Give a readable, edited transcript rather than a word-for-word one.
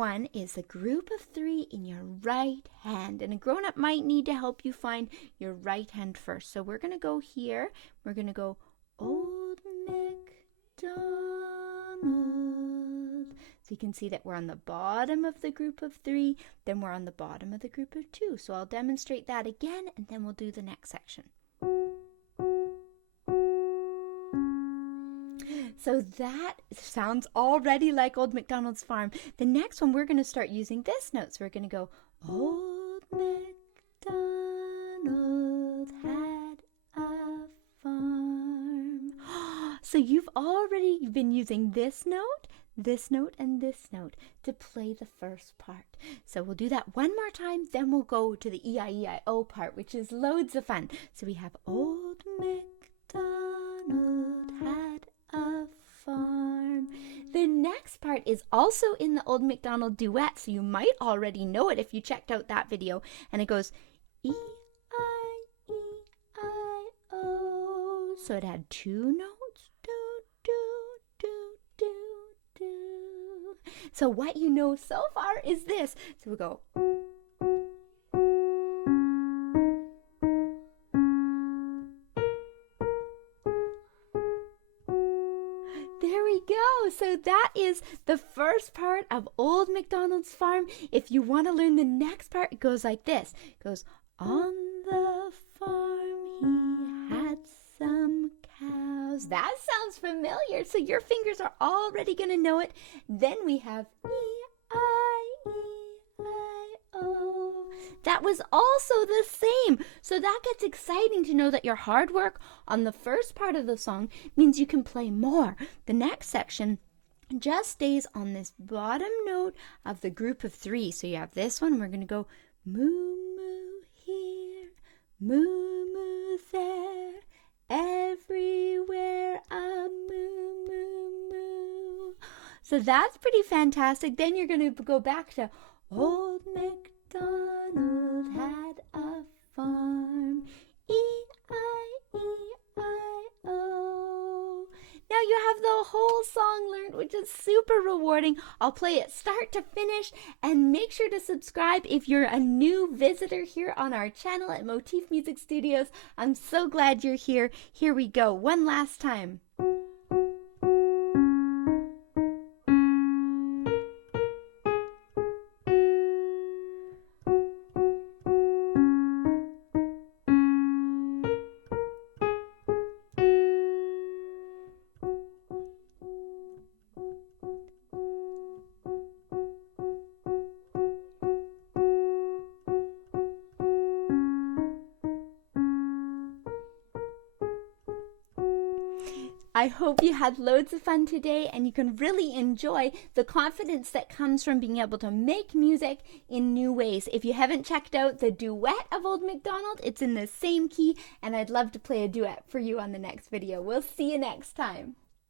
One is a group of 3 in your right hand, and a grown-up might need to help you find your right hand first. So we're going to go here. We're going to go Old MacDonald. So you can see that we're on the bottom of the group of 3, then we're on the bottom of the group of 2. So I'll demonstrate that again, and then we'll do the next section. So that sounds already like Old MacDonald's farm. The next one, we're going to start using this note. So we're going to go, Old MacDonald had a farm. So you've already been using this note, and this note to play the first part. So we'll do that one more time, then we'll go to the E-I-E-I-O part, which is loads of fun. So we have Old MacDonald had a farm. The next part is also in the Old MacDonald duet, so you might already know it if you checked out that video. And it goes E-I-E-I-O. So it had 2 notes. Do, do, do, do, do. So what you know so far is this. So we go. There we go. So that is the first part of Old MacDonald's farm. If you want to learn the next part, it goes like this. It goes, on the farm he had some cows. That sounds familiar. So your fingers are already going to know it. Then we have E-I-E-I-O. That was also the same. So that gets exciting to know that your hard work on the first part of the song means you can play more. The next section just stays on this bottom note of the group of 3. So you have this one. We're going to go moo moo here, moo moo there, everywhere a moo moo moo. So that's pretty fantastic. Then you're going to go back to Old MacDonald had a farm, E-I-E-I-O. Now you have the whole song learned, which is super rewarding. I'll play it start to finish, and make sure to subscribe if you're a new visitor here on our channel at Motif Music Studios. I'm so glad you're here. Here we go, one last time. I hope you had loads of fun today and you can really enjoy the confidence that comes from being able to make music in new ways. If you haven't checked out the duet of Old MacDonald, it's in the same key, and I'd love to play a duet for you on the next video. We'll see you next time.